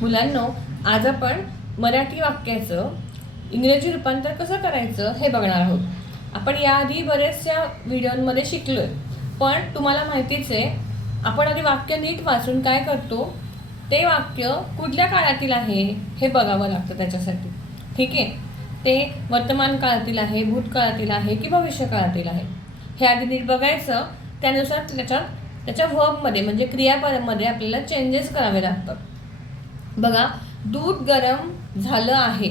मुलांनो, आज आपण मराठी वाक्याचं इंग्रजी रूपांतर कसं करायचं हे बघणार आहोत. आपण याआधी बरेचशा व्हिडिओमध्ये शिकलोय, पण तुम्हाला माहितीच आहे आपण आधी वाक्य नीट वाचून काय करतो, ते वाक्य कुठल्या काळातील आहे हे बघावं लागतं त्याच्यासाठी. ठीक आहे, ते वर्तमान काळातील आहे, भूतकाळातील आहे की भविष्यकाळातील आहे हे आधी नीट बघायचं. त्यानुसार त्याच्या वर्बमध्ये म्हणजे क्रियापदामध्ये आपल्याला चेंजेस करावे लागतात. बघा, दूध गरम झालं आहे.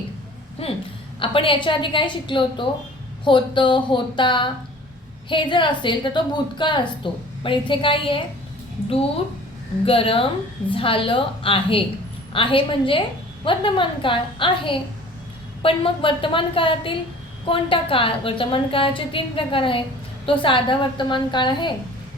आपण याच्या आधी काय शिकलो होतो, होतं, होता. हे जर असेल तर तो भूतकाळ असतो, पण इथे काय आहे, दूध गरम झालं आहे. आहे म्हणजे वर्तमान काळ आहे. पण मग वर्तमान काळातील कोणता काळ? वर्तमान काळाचे 3 प्रकार आहेत. तो साधा वर्तमान काळ आहे,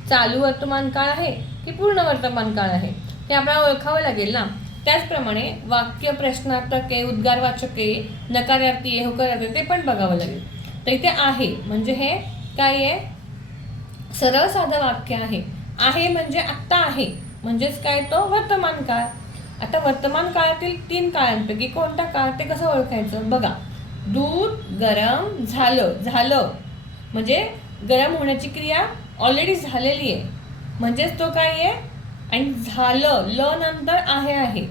चालू वर्तमान काळ आहे की पूर्ण वर्तमान काळ आहे, हे आपल्याला ओळखावं लागेल ना. त्याचप्रमाणे वाक्य प्रश्नार्थक आहे, उद्गारवाचक आहे, नकारार्थी आहे, होकारार्थी आहे, ते पण बघावं लागेल. तर इथे आहे म्हणजे हे काय आहे, सरळ साधं वाक्य आहे. आहे म्हणजे आत्ता आहे, म्हणजेच काय, तो वर्तमान काळ. आता वर्तमान काळातील 3 काळांपैकी कोणता काळ ते कसं ओळखायचं बघा. दूध गरम झालं म्हणजे गरम होण्याची क्रिया ऑलरेडी झालेली आहे, म्हणजेच तो काय आहे, आणि झालं ल नंतर आहे.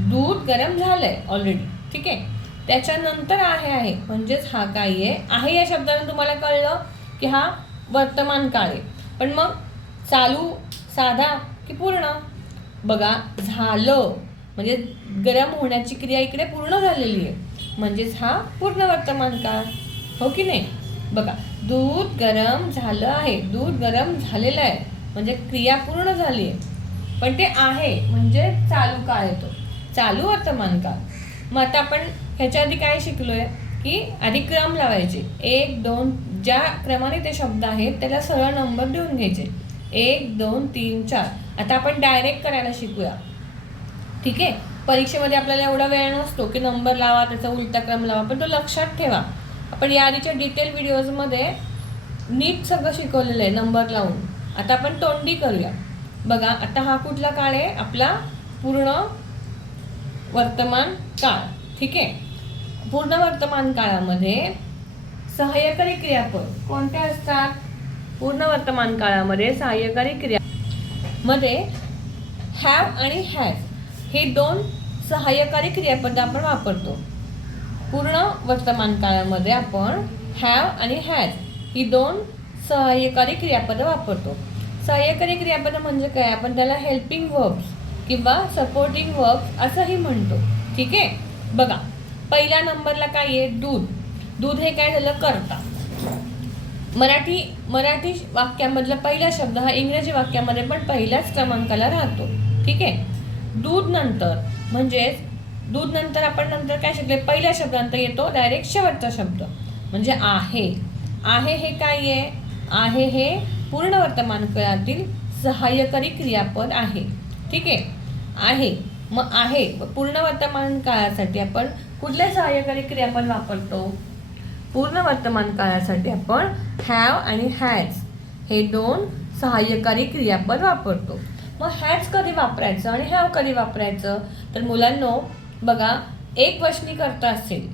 दूध गरम झालंय ऑलरेडी, ठीक आहे. त्याच्यानंतर आहे म्हणजेच हा काय आहे या शब्दाने तुम्हाला कळलं की हा वर्तमान काळ आहे. पण मग चालू साधा की पूर्ण? बघा, झालं म्हणजे गरम होण्याची क्रिया इकडे पूर्ण झालेली आहे, म्हणजेच हा पूर्ण वर्तमान काळ, हो की नाही. बघा, दूध गरम झालं आहे, दूध गरम झालेलं आहे म्हणजे क्रिया पूर्ण झाली आहे, पण ते आहे म्हणजे चालू काळ येतो, चालू वर्तमान काळ. मग आता आपण ह्याच्या आधी काय शिकलोय की आधी क्रम लावायचे, 1 2, ज्या क्रमाने ते शब्द आहेत त्याला सरळ नंबर देऊन घ्यायचे, 1 2 3 4. आता आपण डायरेक्ट करायला शिकूया, ठीक आहे. परीक्षेमध्ये आपल्याला एवढा वेळ नसतो की नंबर लावा, त्याचा उलटा क्रम लावा, पण तो लक्षात ठेवा. आपण या आधीच्या डिटेल व्हिडिओजमध्ये नीट सगळं शिकवलेलं आहे नंबर लावून. आता आपण तोंडी करूया. बघा, आता हा कुठला काळ आहे, आपला पूर्ण वर्तमान काळ, ठीक आहे. पूर्ण वर्तमान काळामध्ये सहाय्यकारी क्रियापद कोणते असतात? पूर्ण वर्तमान काळामध्ये सहाय्यकारी क्रियामध्ये हॅव आणि हॅज हे 2 सहाय्यकारी क्रियापद आपण वापरतो. पूर्ण वर्तमान काळामध्ये आपण हॅव आणि हॅज ही 2 सहाय्यकारी क्रियापदं वापरतो. सहाय्यकारी क्रियापद म्हणजे काय, आपण त्याला हेल्पिंग वर्ब्स किंवा सपोर्टिंग वर्ब्स असंही म्हणतो, ठीक आहे. बघा, पहिल्या नंबरला काय आहे, दूध हे काय झालं, कर्ता. मराठी वाक्यामधला पहिला शब्द हा इंग्रजी वाक्यामध्ये पण पहिल्याच क्रमांकाला राहतो, ठीक आहे. दूध नंतर आपण नंतर काय शिकले, पहिल्या शब्दानंतर येतो डायरेक्ट शेवटचा शब्द म्हणजे आहे. हे काय आहे, आहे हे पूर्ण वर्तमान काळातील सहाय्यकारी क्रियापद आहे, ठीक आहे. मग आहे पूर्ण वर्तमान काळासाठी आपण कुठले सहाय्यकारी क्रियापद वापरतो? पूर्ण वर्तमान काळासाठी आपण हॅव आणि हॅज हे 2 सहाय्यकारी क्रियापद वापरतो. मग हॅज कधी वापरायचं आणि हॅव कधी वापरायचं? तर मुलांनो बघा, एक वचनी कर्ता असेल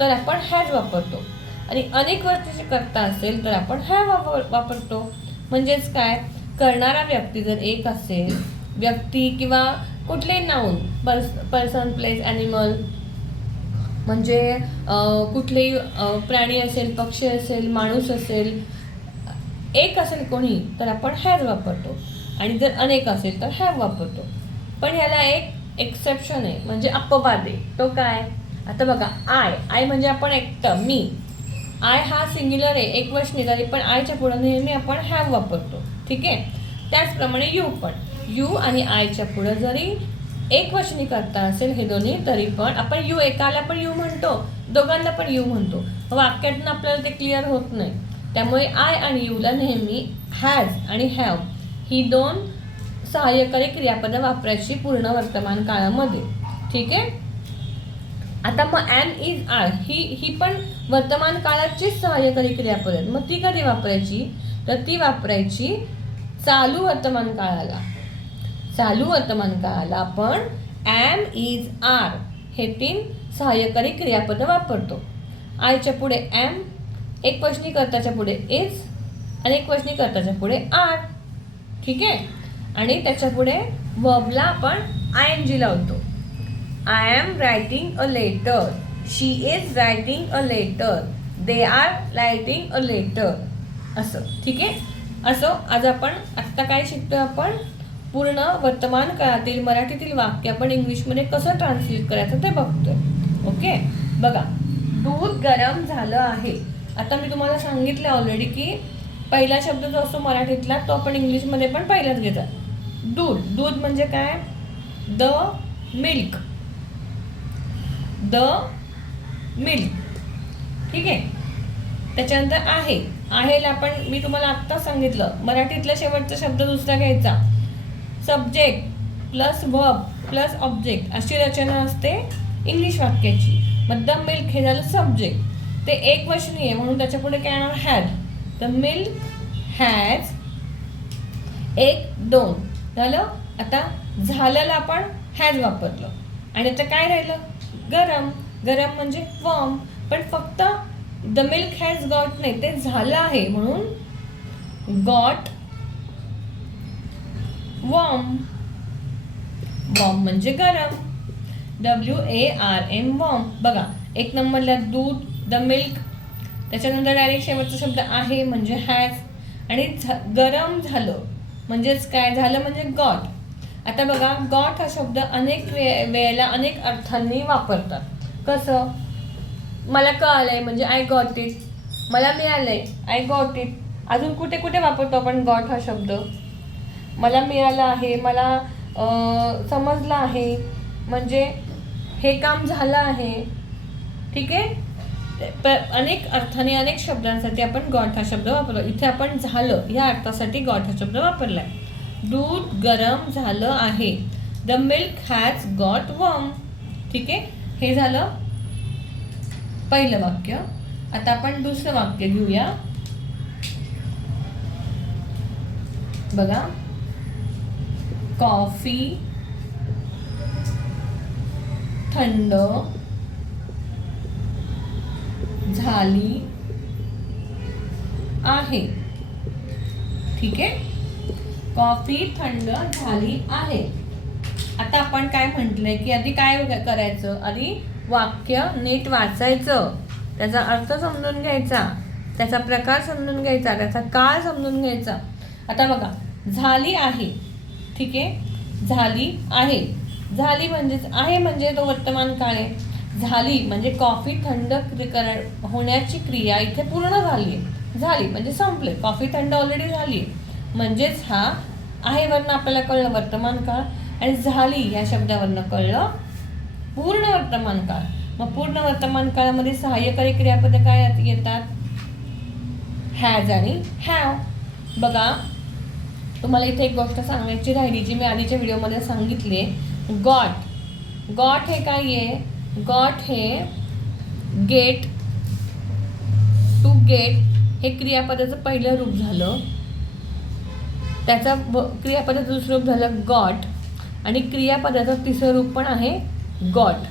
तर आपण हॅज वापरतो, आणि अनेक वचनी कर्ता असेल तर आपण हॅव वापरतो. म्हणजेच काय, करणारा व्यक्ती जर एक असेल, व्यक्ती किंवा कुठले नाऊन, पर्सन प्लेस ॲनिमल म्हणजे कुठलेही प्राणी असेल, पक्षी असेल, माणूस असेल, एक असेल कोणी तर आपण हॅज वापरतो, आणि जर अनेक असेल तर हॅव वापरतो. पण ह्याला एक एक्सेप्शन आहे, म्हणजे अपवाद आहे. तो काय, आता बघा, आय म्हणजे आपण एकटं, मी. आय हा सिंग्युलर आहे, एकवचनी, तरी पण आयच्या पुढे नेहमी आपण हॅव वापरतो, ठीक आहे. त्याचप्रमाणे यू आणि आयच्या पुढे जरी एकवचनी करता असेल हे दोन्ही, तरी पण आपण यू, एकाला पण यू म्हणतो, दोघांना पण यू म्हणतो. वाक्यातून आपल्याला ते क्लिअर होत नाही, त्यामुळे आय आणि यूला नेहमी हॅज आणि हॅव ही 2 सहाय्यकारी क्रियापदं वापरायची पूर्ण वर्तमान काळामध्ये, ठीक आहे. आता मग ॲन, इज, आर ही पण वर्तमान काळाचीच सहाय्यकारी क्रियापद आहेत. मग ती कधी वापरायची? तर ती वापरायची चालू वर्तमान काळाला. आपण am, is, are हे 3 सहाय्यकारी क्रियापद वापरतो. आयच्या पुढे am, एक वचनी कर्त्याच्या पुढे is आणि एक वचनी कर्त्याच्या पुढे are. ठीक आहे. आणि त्याच्या पुढे वर्बला आपण ing लावतो. I am writing a letter, she is writing a letter, they are writing a letter असं. ठीक आहे. असं आज आपण आत्ता काय शिकतोय, आपण पूर्ण वर्तमान काळातील मराठीतील वाक्य आपण इंग्लिशमध्ये कसं ट्रान्सलेट करायचं ते बघतोय. ओके. बघा, दूध गरम झालं आहे. आता मी तुम्हाला सांगितलं ऑलरेडी की पहिला शब्द जो असतो मराठीतला तो आपण इंग्लिशमध्ये पण पहिलाच घेतात. दूध. दूध म्हणजे काय? The milk. The milk. ठीक आहे. त्याच्यानंतर आहे. आहेला आपण मी तुम्हाला आत्ताच सांगितलं मराठीतला शेवटचा शब्द दुसरा घ्यायचा. Subject plus verb plus object अशी रचना असते इंग्लिश वाक्याची. मग द मिल्क हे झालं सब्जेक्ट, ते एक वचनी आहे म्हणून त्याच्या पुढे काय येणार? हॅज. The milk has. 1 2 झालं. आता झालेलं आपण हॅज वापरलं आणि आता काय राहिलं? गरम. गरम म्हणजे वॉर्म, पण फक्त द मिल्क हॅज गॉट नाही, ते झालं आहे म्हणून गॉट वॉर्म. वॉर्म म्हणजे गरम. WARM warm. बघा, 1 नंबरला दूध, द मिल्क, त्याच्यानंतर डायरेक्ट शेवटचा शब्द आहे म्हणजे हॅज, आणि गरम झालं म्हणजेच काय झालं म्हणजे गॉट. आता बघा, गॉट हा शब्द अनेक वेळेला अनेक अर्थांनी वापरतात. कसं? मला कळलंय म्हणजे आय गॉट इट, मला मिळालंय आय गॉट इट. अजून कुठे कुठे वापरतो आपण गॉट हा शब्द? मला मिळालं आहे, मला समजलं आहे म्हणजे हे काम झालं आहे. ठीक आहे. अनेक अर्थाने अनेक शब्दांसाठी आपण गॉट हा शब्द वापरलो. इथे आपण झालं ह्या अर्थासाठी गॉट हा शब्द वापरलाय. दूध गरम झालं आहे. The milk has got warm. ठीक आहे. हे झालं पहिलं वाक्य. आता आपण दुसरं वाक्य घेऊया. बघा, कॉफी थंड झाली आहे. ठीक आहे. कॉफी थंड झाली आहे. आता आपण काय म्हटलंय की आधी काय करायचं? आधी वाक्य नीट वाचायचं, त्याचा अर्थ समजून घ्यायचा, त्याचा प्रकार समजून घ्यायचा, त्याचा काळ समजून घ्यायचा. आता बघा, झाली आहे. ठीक आहे. झाली आहे. झाली म्हणजेच आहे म्हणजे तो वर्तमान काळ आहे. झाली म्हणजे कॉफी थंड होण्याची क्रिया इथे पूर्ण झाली आहे. झाली म्हणजे संपले. कॉफी थंड ऑलरेडी झाली म्हणजेच हा आहे वरनं आपल्याला कळलं वर्तमान काळ, आणि झाली या शब्दावरनं कळलं पूर्ण वर्तमान काळ. मग पूर्ण वर्तमान काळामध्ये सहाय्यकारी क्रियापदे काय येतात? हॅज आणि हॅव. बघा, तुम्हाला इथे एक गोष्ट सांगायची राहिली जी मी आधीच्या व्हिडिओमध्ये सांगितली. गॉट. गॉट हे काय आहे? गॉट हे गेट, टू गेट हे क्रियापदाचं पहिलं रूप झालं. त्याचा क्रियापदाचं दुसरं रूप झालं गॉट, आणि क्रियापदाचं तिसरं रूप पण आहे गॉट.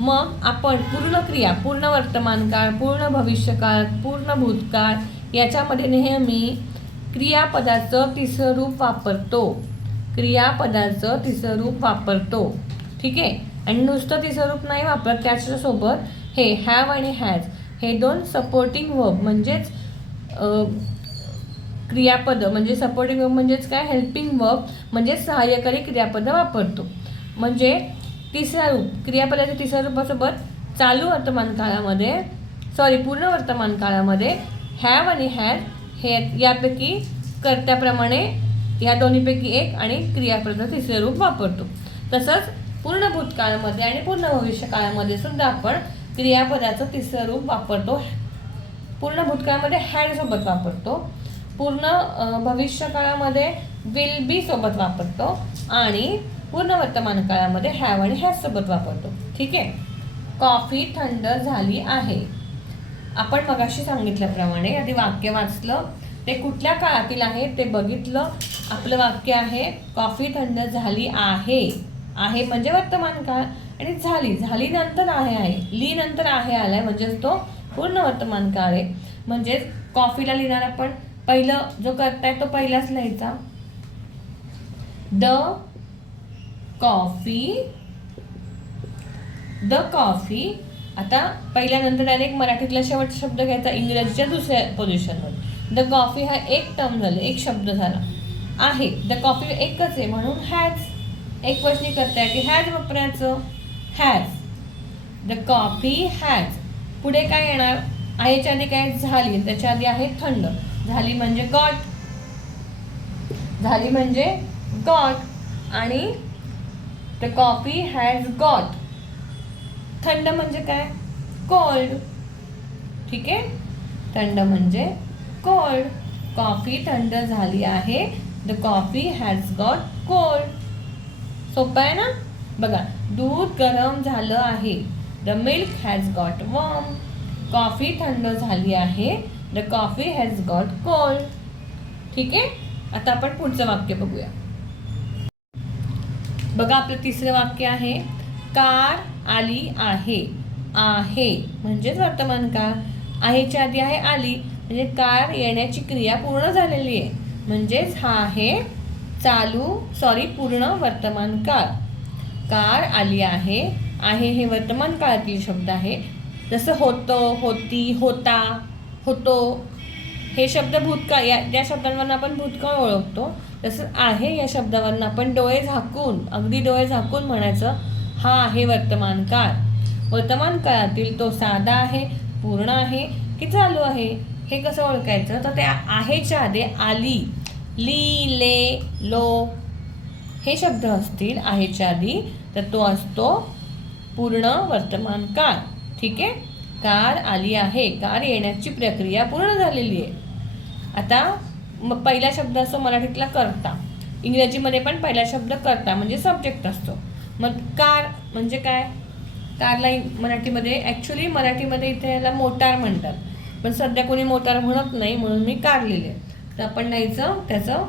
मग आपण पूर्ण क्रिया, पूर्ण वर्तमान काळ, पूर्ण भविष्यकाळ, पूर्ण भूतकाळ याच्यामध्ये नेहमी क्रियापदाचं तिसरं रूप वापरतो. क्रियापदाचं तिसरं रूप वापरतो. ठीक आहे. आणि नुसतं तिसरं रूप नाही वापरत, त्याच्यासोबत हे हॅव आणि हॅज हे 2 सपोर्टिंग वर्ब म्हणजेच क्रियापद, म्हणजे सपोर्टिंग वर्ब म्हणजेच काय? हेल्पिंग वर्ब म्हणजे सहाय्यकारी क्रियापद वापरतो. म्हणजे तिसरा रूप, क्रियापदाच्या तिसऱ्या रूपासोबत चालू वर्तमान काळामध्ये पूर्ण वर्तमान काळामध्ये हॅव आणि हॅज हे यापैकी कर्त्याप्रमाणे या दोन्हीपैकी एक आणि क्रियापदाचं तिसरे रूप वापरतो. तसंच पूर्ण भूतकाळामध्ये आणि पूर्ण भविष्य काळामध्ये सुद्धा आपण क्रियापदाचं तिसरं रूप वापरतो. पूर्ण भूतकाळामध्ये हॅड सोबत वापरतो, पूर्ण भविष्य काळामध्ये विल बी सोबत वापरतो, आणि पूर्ण वर्तमान काळामध्ये हॅव आणि हॅज सोबत वापरतो. ठीक आहे. कॉफी थंड झाली आहे. आपण मगाशी सांगितल्याप्रमाणे आधी वाक्य वाचलं, ते कुठल्या काळातील आहे ते बघितलं. आपलं वाक्य आहे कॉफी थंड झाली आहे. आहे म्हणजे वर्तमान काळ, आणि झाली नंतर आहे, ली नंतर आहे आलाय म्हणजेच तो पूर्ण वर्तमान काळ आहे. म्हणजेच कॉफीला लिहिणार आपण पहिलं जो करताय तो पहिलाच लिहायचा, द कॉफी. आता पहिल्यानंतर डायरेक्ट मराठीतला शेवटचा शब्द घ्यायचा इंग्रजीच्या दुसऱ्या पोझिशनवर. द कॉफी हा एक टर्म झालं, एक शब्द झाला. आहे द कॉफी एकच आहे म्हणून हॅज, एक वचनी करताय की हॅज वापरायचं, हॅज. The coffee has. पुढे काय येणार, आहेच्या आधी काय झाली, त्याच्या आधी आहे थंड. झाली म्हणजे गॉट, आणि द कॉफी हॅज गॉट. थंड म्हणजे काय, कोल्ड. ठीक आहे, थंड म्हणजे कोल्ड. कॉफी थंड झाली आहे, the coffee has got cold. सोपं आहे ना. बघा, दूध गरम झालं आहे, the milk has got warm. Coffee थंड झाली आहे, the coffee has got cold. ठीक आहे, आता आपण पुढचं वाक्य बघूया. बघा, आपलं तिसरं वाक्य आहे, कार आली आहे. आहे म्हणजेच वर्तमान काळ, आहेच्या आधी आहे आली म्हणजे कार येण्याची क्रिया पूर्ण झालेली आहे, म्हणजेच हा आहे पूर्ण वर्तमान काळ. कार आली आहे, आहे हे वर्तमान काळातील शब्द आहे. जसं होतं, होती, होता, होतो हे शब्द भूतकाळ, या शब्दांवरून आपण भूतकाळ ओळखतो. तसं आहे या शब्दावरून आपण अगदी डोळे झाकून म्हणायचं, हा आहे वर्तमान काळ. वर्तमान काळातील तो साधा आहे, पूर्ण आहे की चालू आहे, हे कसं ओळखायचं, तर त्या आहेच्या आधी आली, ली, ले, लो हे शब्द असतील आहेच्या आधी, तर तो असतो पूर्ण वर्तमान काळ. ठीक आहे, कार आली आहे, कार येण्याची प्रक्रिया पूर्ण झालेली आहे. आता पहिला शब्द असतो मराठीतला करता, इंग्रजीमध्ये पण पहिला शब्द करता म्हणजे सब्जेक्ट असतो. मग कार म्हणजे काय, कारला मराठीमध्ये मराठीमध्ये इथे याला मोटार म्हणतात, पण सध्या कोणी मोटार म्हणत नाही म्हणून मी कार लिहिले. तर आपण लिहायचं त्याचं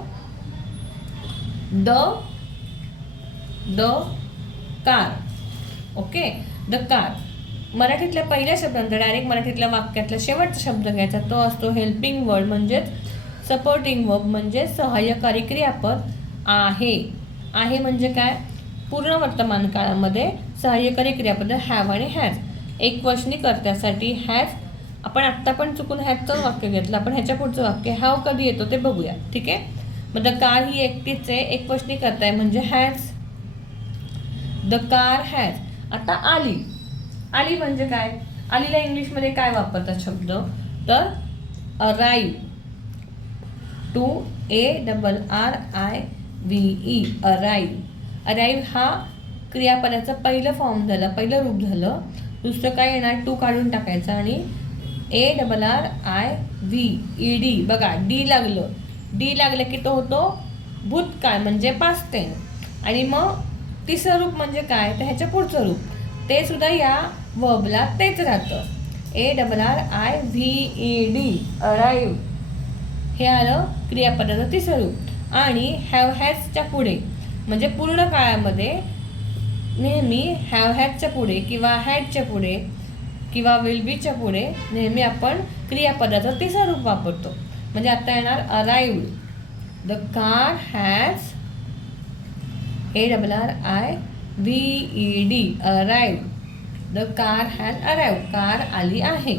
the car. Okay, the car. मराठीतल्या पहिल्या शब्दांचा डायरेक्ट मराठीतल्या वाक्यातला शेवटचा शब्द घ्यायचा, तो असतो हेल्पिंग वर्ड म्हणजेच सपोर्टिंग वर्ब म्हणजे सहाय्यकारी क्रियापद. आहे म्हणजे काय, पूर्ण वर्तमान काळामध्ये सहाय्यकारी क्रियापद हॅव आणि हॅज. एक वचनी कर्त्यासाठी हॅज, आपण आत्ता पण चुकून हॅजचं वाक्य घेतलं, आपण ह्याच्या पुढचं वाक्य हॅव कधी येतो ते बघूया. ठीक आहे, मग द कार ही एकटीच आहे, एक वचनी करताय म्हणजे हॅज, द कार हॅज. आता आली म्हणजे काय, आलीला इंग्लिशमध्ये काय वापरतात शब्द, तर अराईव्ह, टू ARRIVE, अराईव्ह हा क्रियापदाचं पहिलं फॉर्म झालं, पहिलं रूप झालं. दुसरं काय येणार, टू काढून टाकायचं आणि ARRIVED. बघा, डी लागलं की तो होतो भूतकाळ म्हणजे पास्ट टेन्स. आणि मग तिसरं रूप म्हणजे काय, तर ह्याच्या पुढचं रूप ते सुद्धा या वर्बला तेच राहतं, ARRIVED, अराईव्ह. हे आलं क्रियापदाचं तिसरं रूप. आणि हॅव हॅजच्या पुढे म्हणजे पूर्ण काळामध्ये नेहमी हॅव हॅजच्या पुढे किंवा हॅडच्या पुढे किंवा विल बीच्या पुढे नेहमी आपण क्रियापदाचं तिसरं रूप वापरतो. म्हणजे आता येणार arrived, the car has ARRIVED, arrived, the car has arrived, car आली आहे.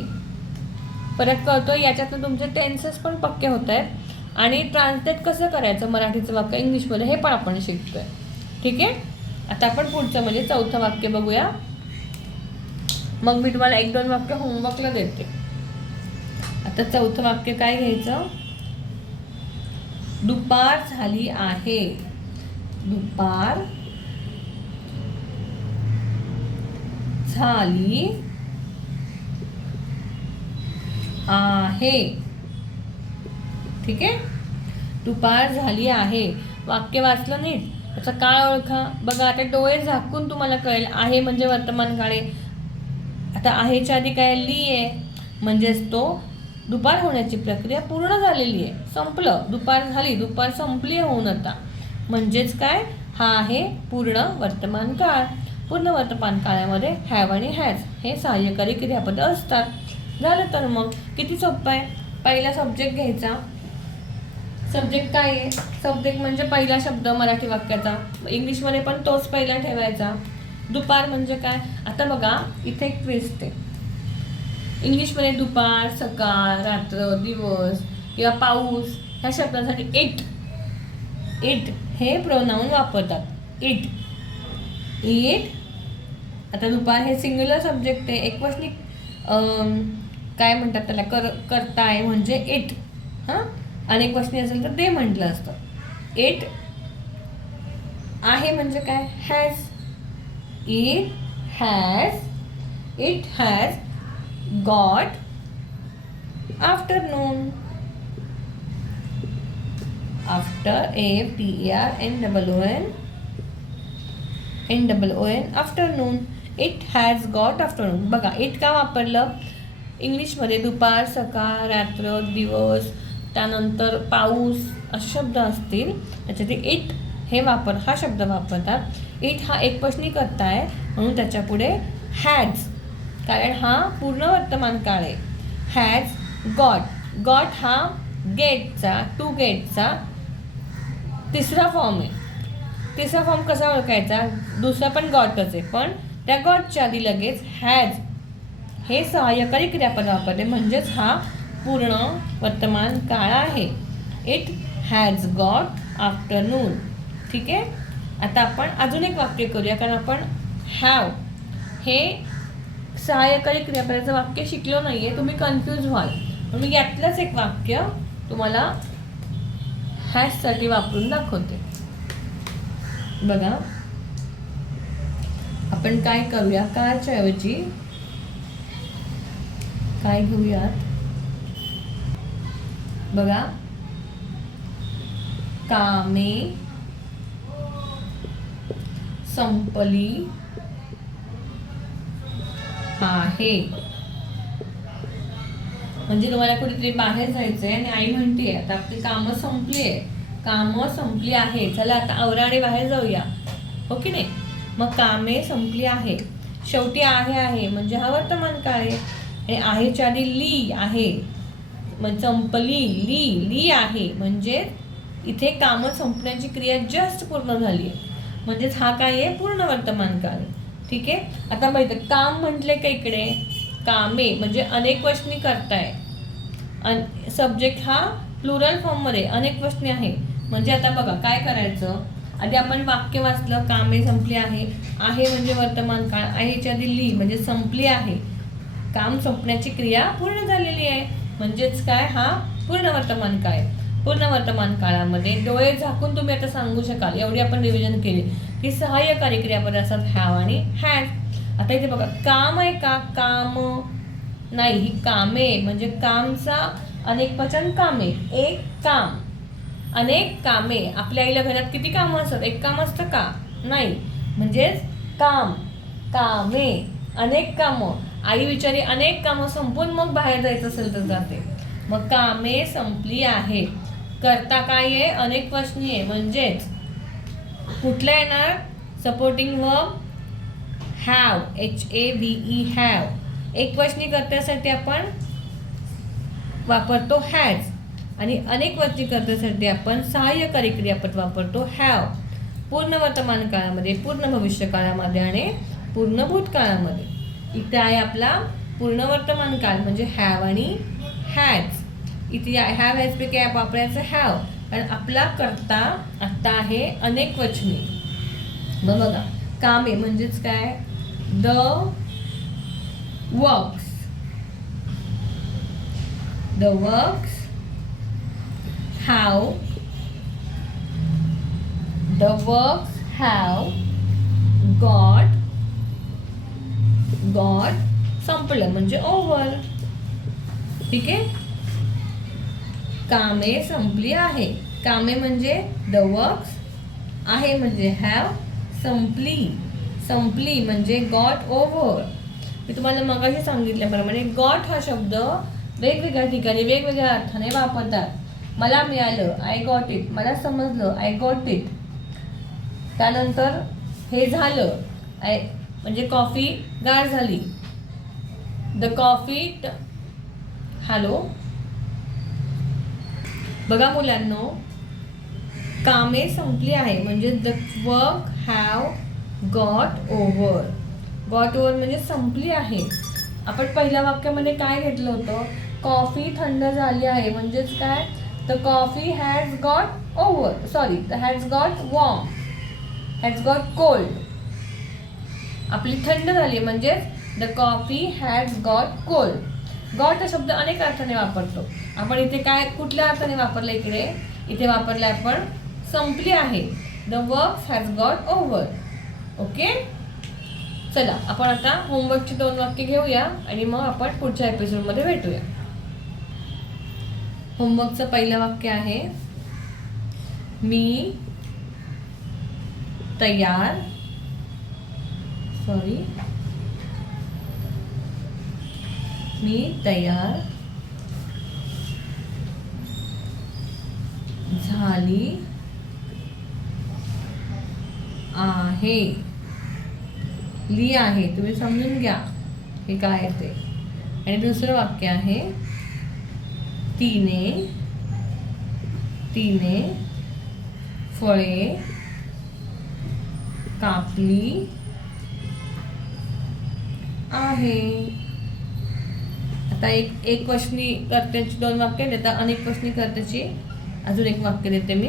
परत कळतो, याच्यातनं तुमचे टेन्सेस पण पक्के होत आहेत आणि ट्रान्सलेट कसं करायचं मराठीचं वाक्य इंग्लिशमध्ये हे पण आपण शिकतोय. ठीक आहे, आता आपण पुढचं म्हणजे चौथं वाक्य बघूया, मग मी तुम्हाला 1-2 वाक्य होमवर्कला देते. आता चौथं वाक्य काय घ्यायचं, दुपार झाली आहे, दुपार झाली आहे. ठीक आहे, दुपार झाली आहे. वाक्य वाचलं नीट, त्याचा काळ ओळखा. बघा, आता डोळे झाकून तुम्हाला कळेल, आहे म्हणजे वर्तमान काळ आहे. आता आहेच्या आधी काय ली आहे म्हणजेच तो दुपार होण्याची प्रक्रिया पूर्ण झालेली आहे, संपलं. दुपार झाली, दुपार संपली होऊन आता, म्हणजेच काय हा आहे पूर्ण वर्तमान काळ. पूर्ण वर्तमान काळामध्ये हॅव आणि हॅज हे सहाय्यकारी क्रियापद असतात. झालं तर मग किती सोपं आहे. पहिला सब्जेक्ट घ्यायचा. सब्जेक्ट काय आहे? सब्जेक्ट म्हणजे पहिला शब्द मराठी वाक्याचा. इंग्लिशमध्ये पण तोच पहिला ठेवायचा. दुपार म्हणजे काय? आता बघा इथे एक ट्विस्ट आहे. इंग्लिशमध्ये दुपार, सकाळ, रात्र, दिवस किंवा पाऊस ह्या शब्दांसाठी इट हे प्रोनाऊन वापरतात. इट. आता दुपार हे सिंग्युलर सब्जेक्ट आहे. एकवचनी काय म्हणतात त्याला, करता आहे म्हणजे इट. हां, अनेकवचनी असेल तर ते म्हटलं असतं. इट आहे म्हणजे काय? Has. It has got afternoon. After AFTERNOON afternoon. It has got afternoon. बघा इट का वापरलं? इंग्लिशमध्ये दुपार, सकाळ, रात्र, दिवस, त्यानंतर पाऊस असे शब्द असतील त्याच्यात इट हे हा शब्द वापरतात. इट हा एकवचनी कर्ता आहे म्हणून त्याच्यापुढे हॅज, कारण हा पूर्ण वर्तमान काळ आहे. हॅज गॉट हा टू गेटचा तिसरा फॉर्म आहे. तिसरा फॉर्म कसा ओळखायचा? दुसरा पण गॉटच आहे, पण त्या गॉटच्या आधी लगेच हॅज हे सहाय्यकारी क्रियापद वापरते, म्हणजेच हा पूर्ण वर्तमान काळ आहे. It has got afternoon. ठीक आहे. आता आपण अजून एक वाक्य करूया, कारण आपण हॅव हे सहाय्यकारी क्रियापदाचं वाक्य शिकलो नाही आहे. तुम्ही कन्फ्यूज व्हाल, पण मी यातलंच एक वाक्य तुम्हाला हॅजसाठी वापरून दाखवते. बघा आपण काय करूया, कारच्या ऐवजी काय घेऊयात. बघा कामे संपली आहे. म्हणजे तुम्हाला कुठेतरी बाहेर जायचंय आणि आई म्हणते आता आपली कामं संपली आहे, चला आता आवरा आणि बाहेर जाऊया, हो की नाही. मग कामे संपली आहे. शेवटी आहे म्हणजे हा वर्तमान काळ आहे. आणि आहेच्या आधी ली आहे, मग संपली ली आहे म्हणजे इथे कामं संपण्याची क्रिया जस्ट पूर्ण झाली आहे, म्हणजेच हा काय आहे? पूर्ण वर्तमान काळ. ठीक आहे. आता माहिती काम म्हटले का इकडे कामे म्हणजे अनेकवचनी करताय. सब्जेक्ट हा प्लुरल फॉर्ममध्ये अनेकवचनी आहे. म्हणजे आता बघा काय करायचं, आधी आपण वाक्य वाचलं, कामे संपली आहे म्हणजे वर्तमान काळ, आहेच्या आधी ली म्हणजे संपली आहे, काम संपण्याची क्रिया पूर्ण झालेली आहे, म्हणजेच काय? हा पूर्ण वर्तमान काळ. पूर्ण वर्तमान काळामध्ये डोळे झाकून तुम्ही आता सांगू शकाल, एवढी आपण रिव्हिजन केली की सहाय्यकारी क्रियापद असतात हॅव आणि हॅज. आता इथे बघा काम आहे का? काम नाही, ही कामे म्हणजे कामचा अनेकवचन कामे. एक काम, अनेक कामे. आपल्या आईला घरात किती कामं असतात? एक काम असतं का? नाही, म्हणजेच कामे अनेक कामं. आई बिचारी अनेक कामं संपून मग बाहेर जायचं असेल तर जाते. मग कामे संपली आहे. करता काय आहे? अनेकवचनी आहे, म्हणजेच कुठलं येणार? Supporting verb have, HAVE have. एकवचनी कर्त्यासाठी आपण वापरतो हॅज आणि अनेकवचनी कर्त्यासाठी आपण सहाय्यकारी क्रियापद वापरतो हॅव. पूर्ण वर्तमान काळामध्ये, पूर्ण भविष्य काळामध्ये आणि पूर्ण भूतकाळामध्ये. इथे आहे आपला पूर्ण वर्तमान काळ म्हणजे हॅव आणि हॅज. इथे हॅव हॅजपैकी वापरायचं हॅव, कारण आपला कर्ता आत्ता आहे अनेकवचनी. मग बघा कामे म्हणजेच काय? द वर्क्स have got संपलं म्हणजे ओव्हर. ठीक आहे. कामे संपली आहे. कामे म्हणजे द वर्क्स, आहे म्हणजे हॅव, संपली म्हणजे गॉट ओव्हर. मी तुम्हाला मगाशी सांगितल्याप्रमाणे गॉट हा शब्द वेगवेगळ्या ठिकाणी वेगवेगळ्या अर्थाने वापरतात. मला मिळालं, आय गॉट इट. मला समजलं, आय गॉट इट. त्यानंतर हे झालं म्हणजे कॉफी गार झाली. द कॉफी हॅलो बघा मुलांनो, कामे संपली आहे म्हणजे the work have got over. Got over म्हणजे संपली आहे. आपण पहिल्या वाक्यामध्ये काय घेतलं होतं, कॉफी थंड झाली आहे म्हणजेच काय, the coffee has got over, sorry the has got warm, has got cold. आपली थंड झाली म्हणजेच the coffee has got cold. Got हा शब्द अनेक अर्थाने वापरतो आपण. इथे काय कुठल्या अर्थाने वापरलं, इथे वापरलं आपण संपली आहे. The work has got over. Okay, चला आपण आता होमवर्कची 2 वाक्य घेऊया आणि मग आपण पुढच्या एपिसोडमध्ये भेटूया. होमवर्कचं पहिलं वाक्य आहे, मी तयार झाली आहे. ली आहे, तुम्ही समजून घ्या हे काय आहे ते. आणि दुसरं वाक्य आहे, तिने फळे कापली आहे. आता एक क्वेश्चनी कर्त्याची 2 वाक्य देता, अनेक क्वेश्चनी कर्त्याची अजून एक वाक्य देते मी.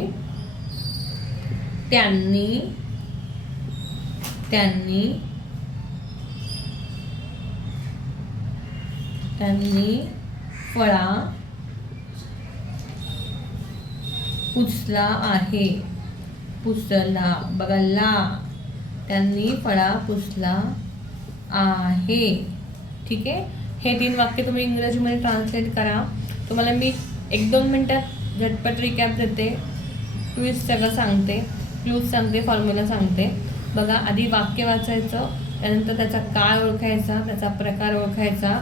त्यांनी फळा पुसला आहे. पुसला बघा, त्यांनी फळा पुसला आहे. ठीक आहे, हे 3 वाक्य तुम्ही इंग्रजीमध्ये ट्रान्सलेट करा. तुम्हाला मी 1-2 मिनटात झटपट रिकॅप देते, ट्विस्ट सगळं सांगते, क्लूज सांगते, फॉर्म्युला सांगते. बघा, आधी वाक्य वाचायचं, त्यानंतर त्याचा काळ ओळखायचा, त्याचा प्रकार ओळखायचा,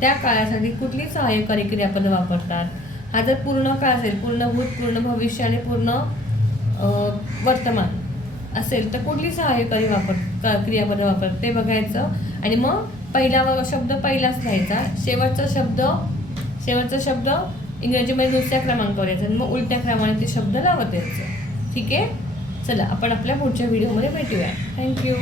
त्या काळासाठी कुठली सहाय्यकारी क्रियापदं वापरतात. हा जर पूर्ण काळ असेल, पूर्ण भूत, पूर्ण भविष्य आणि पूर्ण वर्तमान असेल तर कुठली सहाय्यकारी क्रियापदं वापरतात ते बघायचं. आणि मग पहिला शब्द पहिलाच लिहायचा, शेवटचा शब्द इंग्रजीमध्ये दुसऱ्या क्रमांकावर यायचा आणि मग उलट्या क्रमाने ते शब्द लावत यायचं. ठीक आहे, चला आपण आपल्या पुढच्या व्हिडिओमध्ये भेटूया. थँक्यू.